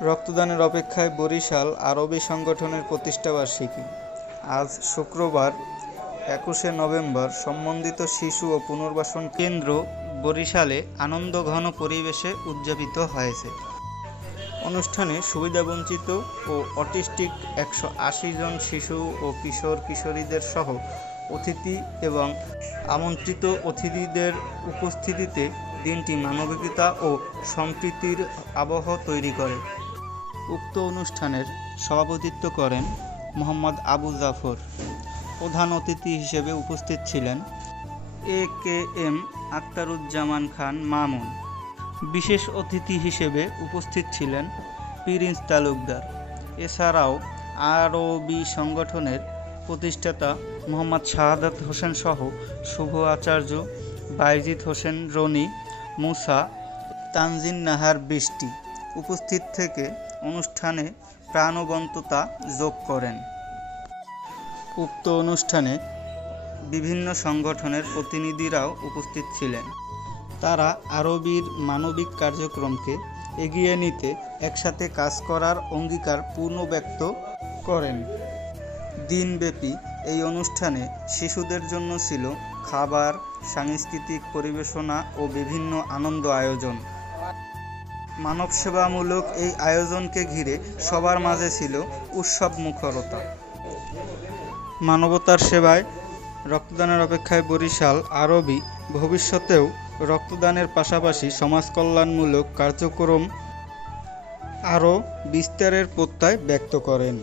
রক্তদানের অপেক্ষায় বরিশাল আরবি সংগঠনের প্রতিষ্ঠাবার্ষিকী। আজ শুক্রবার ২১শে নভেম্বর সম্মানিত শিশু ও পুনর্বাসন কেন্দ্র বরিশালে আনন্দঘন পরিবেশে উদযাপিত হয়েছে। অনুষ্ঠানে সুবিধাবঞ্চিত ও অটিস্টিক ১৮০ জন শিশু ও কিশোর-কিশোরীদের সহ অতিথি এবং আমন্ত্রিত অতিথিদের উপস্থিতিতে দিনটি মানবিকতা ও সম্প্রীতির আবহ তৈরি করে। উক্ত অনুষ্ঠানের সভাপতিত্ব করেন মোহাম্মদ আবু জাফর। প্রধান অতিথি হিসেবে উপস্থিত ছিলেন এ.কে.এম. আখতারুজ্জামান খান মামুন। বিশেষ অতিথি হিসেবে উপস্থিত ছিলেন প্রিন্স তালুকদার। এছাড়াও আরবি সংগঠনের প্রতিষ্ঠাতা মোহাম্মদ শাহাদাত হোসেন সহ শুভ আচার্য, বাইজিদ হোসেন রনি, মুসা, তানজিন নাহার বৃষ্টি উপস্থিত থেকে অনুষ্ঠানে প্রাণবন্ততা যোগ করেন। উক্ত অনুষ্ঠানে বিভিন্ন সংগঠনের প্রতিনিধিরাও উপস্থিত ছিলেন। তারা আরবির মানবিক কার্যক্রমকে এগিয়ে নিতে একসাথে কাজ করার অঙ্গীকার পুনর্ব্যক্ত করেন। দিনব্যাপী এই অনুষ্ঠানে শিশুদের জন্য ছিল খাবার, সাংস্কৃতিক পরিবেশনা ও বিভিন্ন আনন্দ আয়োজন। মানবসেবামূলক এই আয়োজনকে ঘিরে সবার মাঝে ছিল উৎসবমুখরতা। মানবতার সেবায় রক্তদানের অপেক্ষায় বরিশাল আরবি ভবিষ্যতেও রক্তদানের পাশাপাশি সমাজকল্যাণমূলক কার্যক্রম আরও বিস্তারের প্রত্যয় ব্যক্ত করেন।